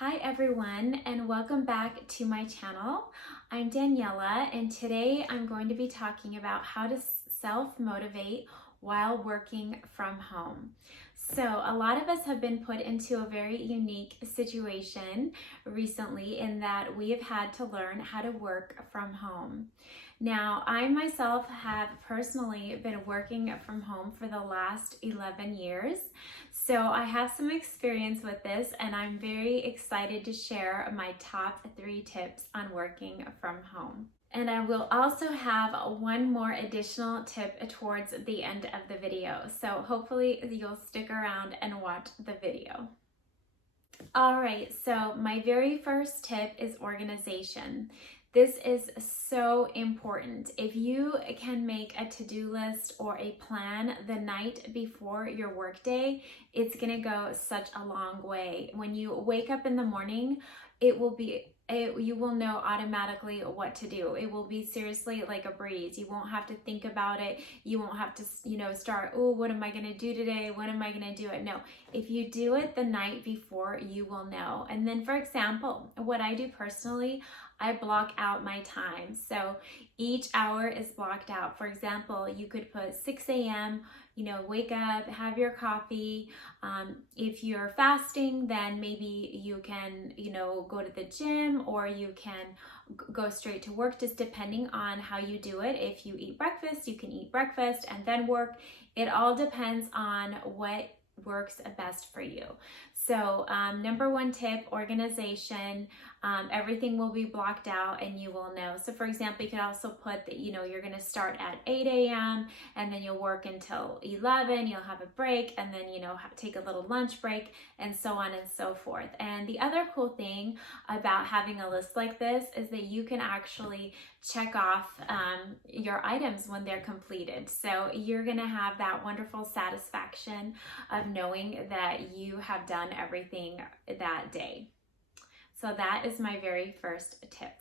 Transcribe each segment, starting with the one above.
Hi everyone, and welcome back to my channel. I'm Daniela, and today I'm going to be talking about how to self-motivate while working from home. So a lot of us have been put into a very unique situation recently in that we have had to learn how to work from home. Now, I myself have personally been working from home for the last 11 years. So I have some experience with this, and I'm very excited to share my top 3 tips on working from home. And I will also have one more additional tip towards the end of the video. So hopefully you'll stick around and watch the video. All right, so my very first tip is organization. This is so important. If you can make a to-do list or a plan the night before your workday, it's gonna go such a long way. When you wake up in the morning, you will know automatically what to do. It will be seriously like a breeze. You won't have to think about it. You won't have to, start, oh, what am I gonna do today? When am I gonna do it? No, if you do it the night before, you will know. And then for example, what I do personally, I block out my time. So each hour is blocked out. For example, you could put 6 a.m., wake up, have your coffee. If you're fasting, then maybe you can, go to the gym, or you can go straight to work, just depending on how you do it. If you eat breakfast, you can eat breakfast and then work. It all depends on what works best for you. So number 1 tip, organization. Everything will be blocked out and you will know. So for example, you could also put that, you're going to start at 8 a.m. and then you'll work until 11, you'll have a break, and then, take a little lunch break, and so on and so forth. And the other cool thing about having a list like this is that you can actually check off your items when they're completed. So you're going to have that wonderful satisfaction of knowing that you have done everything that day. So that is my very first tip.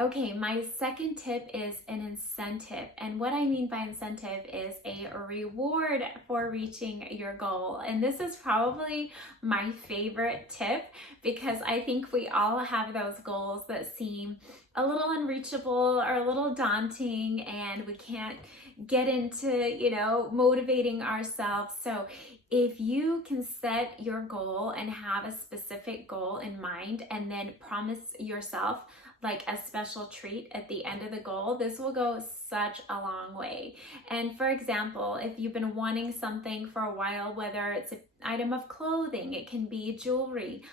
Okay, my second tip is an incentive. And what I mean by incentive is a reward for reaching your goal. And this is probably my favorite tip, because I think we all have those goals that seem a little unreachable or a little daunting, and we can't get into, motivating ourselves. So if you can set your goal and have a specific goal in mind, and then promise yourself like a special treat at the end of the goal, this will go such a long way. And for example, if you've been wanting something for a while, whether it's an item of clothing, it can be jewelry,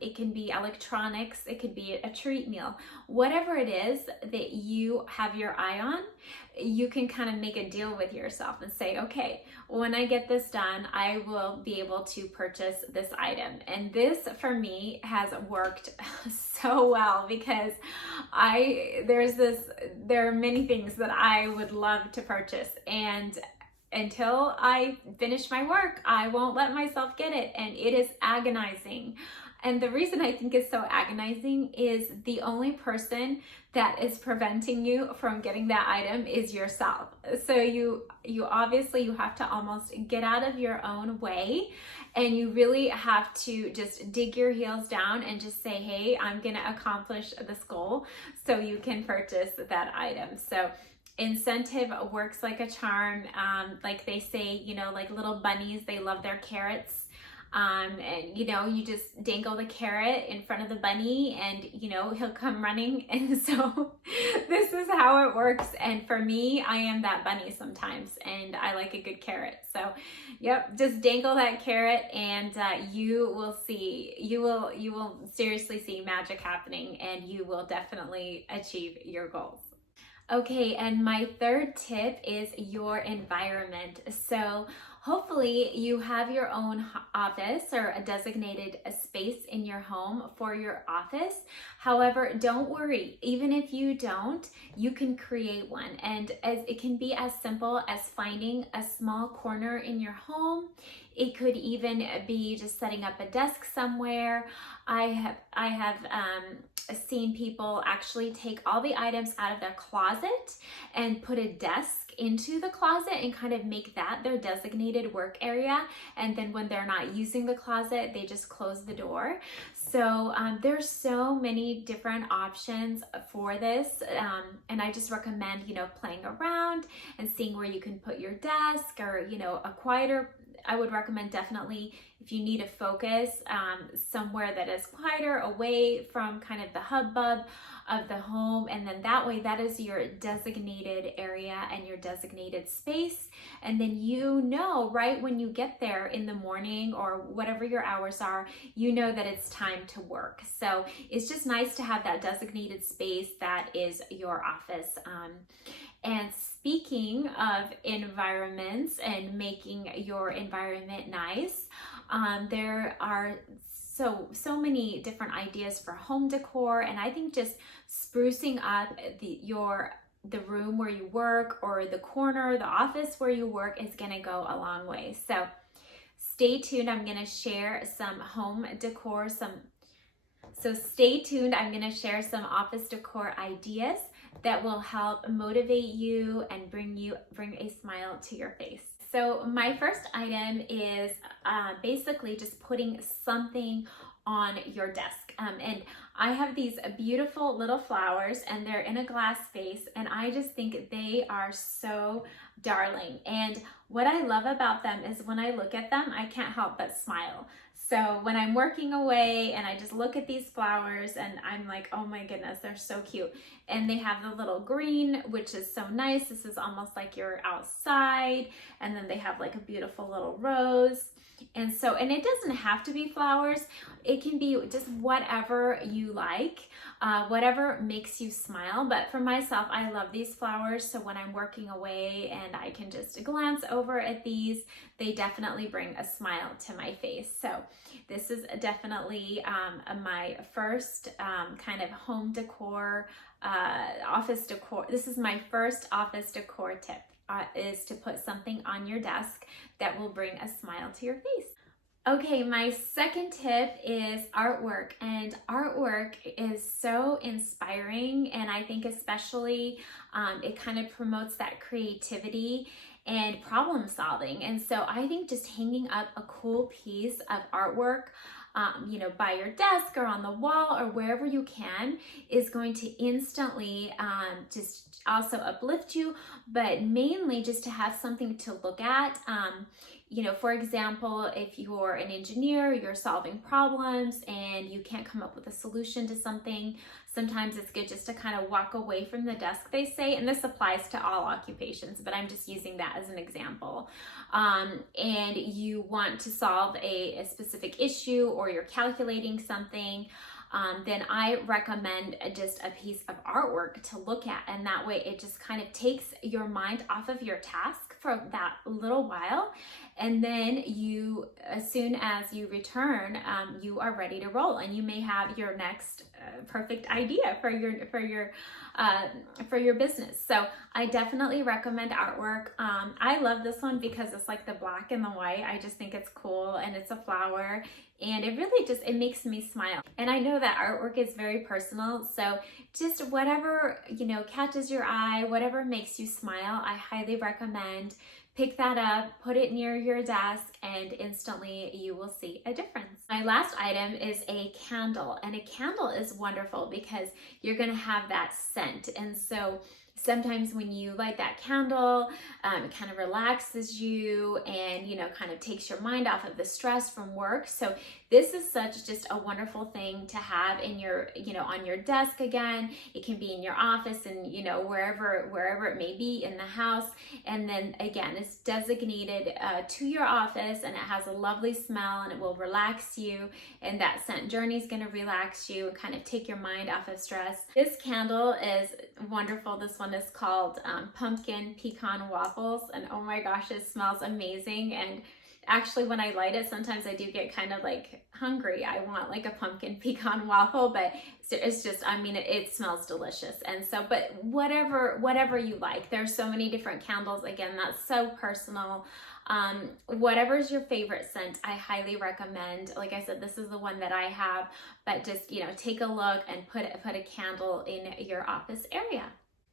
it can be electronics, it could be a treat meal, whatever it is that you have your eye on, you can kind of make a deal with yourself and say, okay, when I get this done, I will be able to purchase this item. And this for me has worked so well, because there are many things that I would love to purchase, and until I finish my work, I won't let myself get it, and it is agonizing. And the reason I think it's so agonizing is the only person that is preventing you from getting that item is yourself. So you obviously have to almost get out of your own way, and you really have to just dig your heels down and just say, hey, I'm gonna accomplish this goal, so you can purchase that item. So incentive works like a charm. Like they say, like little bunnies, they love their carrots. And you just dangle the carrot in front of the bunny, and he'll come running. And so this is how it works. And for me, I am that bunny sometimes, and I like a good carrot. So yep, just dangle that carrot, and you will seriously see magic happening, and you will definitely achieve your goals. Okay, and my third tip is your environment. So hopefully you have your own office or a designated space in your home for your office. However, don't worry, even if you don't, you can create one. And it can be as simple as finding a small corner in your home. It could even be just setting up a desk somewhere. I have seen people actually take all the items out of their closet and put a desk into the closet and kind of make that their designated work area. And then when they're not using the closet, they just close the door. So there's so many different options for this. And I just recommend, playing around and seeing where you can put your desk, or, a quieter. I would recommend definitely, if you need to focus, somewhere that is quieter, away from kind of the hubbub of the home. And then that way, that is your designated area and your designated space. And then right when you get there in the morning or whatever your hours are, that it's time to work. So it's just nice to have that designated space that is your office. And speaking of environments and making your environment nice, there are so many different ideas for home decor, and I think just sprucing up the room where you work, or the corner, the office where you work, is going to go a long way. So stay tuned. I'm going to share some home decor, so stay tuned. I'm going to share some office decor ideas that will help motivate you and bring a smile to your face. So my first item is basically just putting something on your desk. And I have these beautiful little flowers, and they're in a glass vase, and I just think they are so darling. And what I love about them is when I look at them, I can't help but smile. So when I'm working away and I just look at these flowers, and I'm like, oh my goodness, they're so cute. And they have the little green, which is so nice. This is almost like you're outside. And then they have like a beautiful little rose. And it doesn't have to be flowers. It can be just whatever you like, whatever makes you smile. But for myself, I love these flowers. So when I'm working away and I can just glance over at these, they definitely bring a smile to my face. So this is definitely my first kind of home decor, office decor. This is my first office decor tip. Is to put something on your desk that will bring a smile to your face. Okay, my second tip is artwork, and artwork is so inspiring, and I think especially it kind of promotes that creativity and problem solving. And so I think just hanging up a cool piece of artwork by your desk or on the wall or wherever you can is going to instantly just also uplift you, but mainly just to have something to look at. For example, if you're an engineer, you're solving problems and you can't come up with a solution to something, sometimes it's good just to kind of walk away from the desk, they say, and this applies to all occupations, but I'm just using that as an example. And you want to solve a specific issue, or you're calculating something, then I recommend just a piece of artwork to look at. And that way it just kind of takes your mind off of your task for that little while. And then as soon as you return, you are ready to roll, and you may have your next perfect idea for your business. So I definitely recommend artwork. I love this one because it's like the black and the white. I just think it's cool, and it's a flower, and it really it makes me smile. And I know that artwork is very personal, so just whatever, catches your eye, whatever makes you smile, I highly recommend. Pick that up, put it near your desk, and instantly you will see a difference. My last item is a candle, and a candle is wonderful because you're gonna have that scent. And so sometimes when you light that candle, it kind of relaxes you and, kind of takes your mind off of the stress from work. So this is just a wonderful thing to have in your, on your desk again. It can be in your office and, wherever it may be in the house. And then again, it's designated to your office, and it has a lovely smell, and it will relax you. And that scent journey is going to relax you and kind of take your mind off of stress. This candle is wonderful. This one is called Pumpkin Pecan Waffles, and oh my gosh, it smells amazing. And Actually, when I light it, sometimes I do get kind of like hungry. I want like a pumpkin pecan waffle, but it's just, I mean, it smells delicious. And so, but whatever you like, there's so many different candles. Again, that's so personal. Whatever's your favorite scent, I highly recommend. Like I said, this is the one that I have, but just, you know, take a look and put a candle in your office area.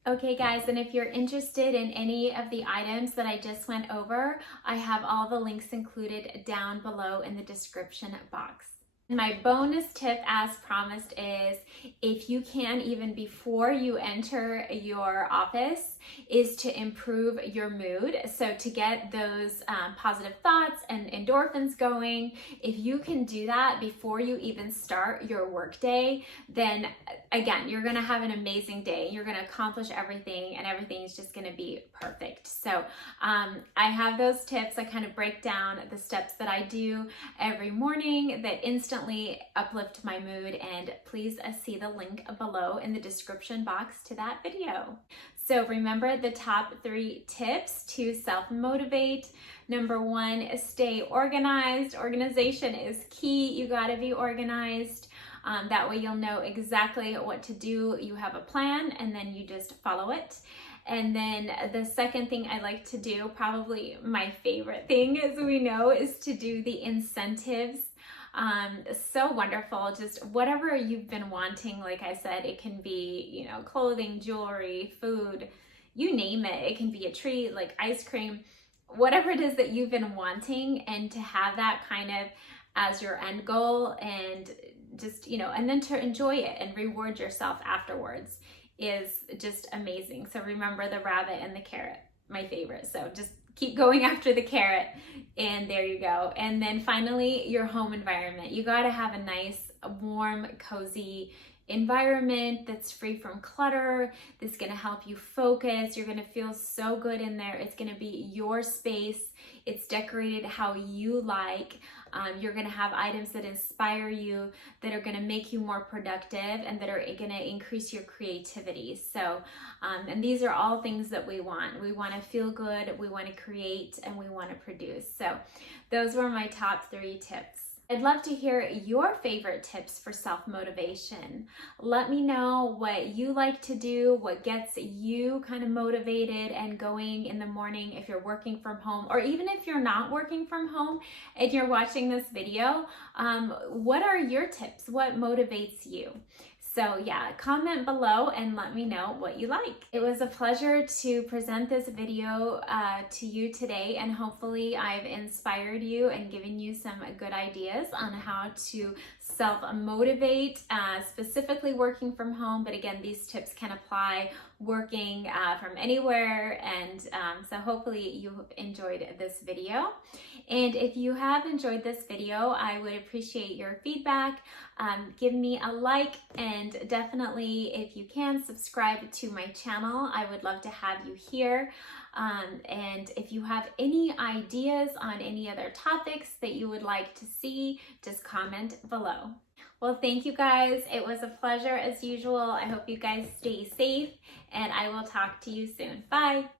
Okay guys, and if you're interested in any of the items that I just went over, I have all the links included down below in the description box. My bonus tip, as promised, is if you can, even before you enter your office, is to improve your mood. So to get those positive thoughts and endorphins going, if you can do that before you even start your workday, then again, you're gonna have an amazing day. You're gonna accomplish everything and everything is just gonna be perfect. So I have those tips. I kind of break down the steps that I do every morning that instantly uplift my mood, and please see the link below in the description box to that video. So remember the top 3 tips to self-motivate. Number 1, stay organized. Organization is key. You gotta be organized. That way you'll know exactly what to do. You have a plan and then you just follow it. And then the second thing I like to do, probably my favorite thing as we know, is to do the incentives. So wonderful. Just whatever you've been wanting, like I said, it can be, you know, clothing, jewelry, food, you name it. It can be a treat like ice cream, whatever it is that you've been wanting, and to have that kind of as your end goal, and just, you know, and then to enjoy it and reward yourself afterwards is just amazing. So remember the rabbit and the carrot, my favorite. So just keep going after the carrot, and there you go. And then finally, your home environment. You got to have a nice, warm, cozy environment that's free from clutter, that's going to help you focus. You're going to feel so good in there. It's going to be your space. It's decorated how you like. You're going to have items that inspire you, that are going to make you more productive, and that are going to increase your creativity. So, and these are all things that we want. We want to feel good, we want to create, and we want to produce. So those were my top 3 tips. I'd love to hear your favorite tips for self-motivation. Let me know what you like to do, what gets you kind of motivated and going in the morning if you're working from home, or even if you're not working from home and you're watching this video. What are your tips? What motivates you? So yeah, comment below and let me know what you like. It was a pleasure to present this video to you today, and hopefully I've inspired you and given you some good ideas on how to self-motivate, specifically working from home. But again, these tips can apply working from anywhere, and so hopefully you enjoyed this video. And if you have enjoyed this video, I would appreciate your feedback. Give me a like, and definitely, if you can, subscribe to my channel. I would love to have you here. And if you have any ideas on any other topics that you would like to see, just comment below. Well, thank you guys. It was a pleasure as usual. I hope you guys stay safe, and I will talk to you soon. Bye.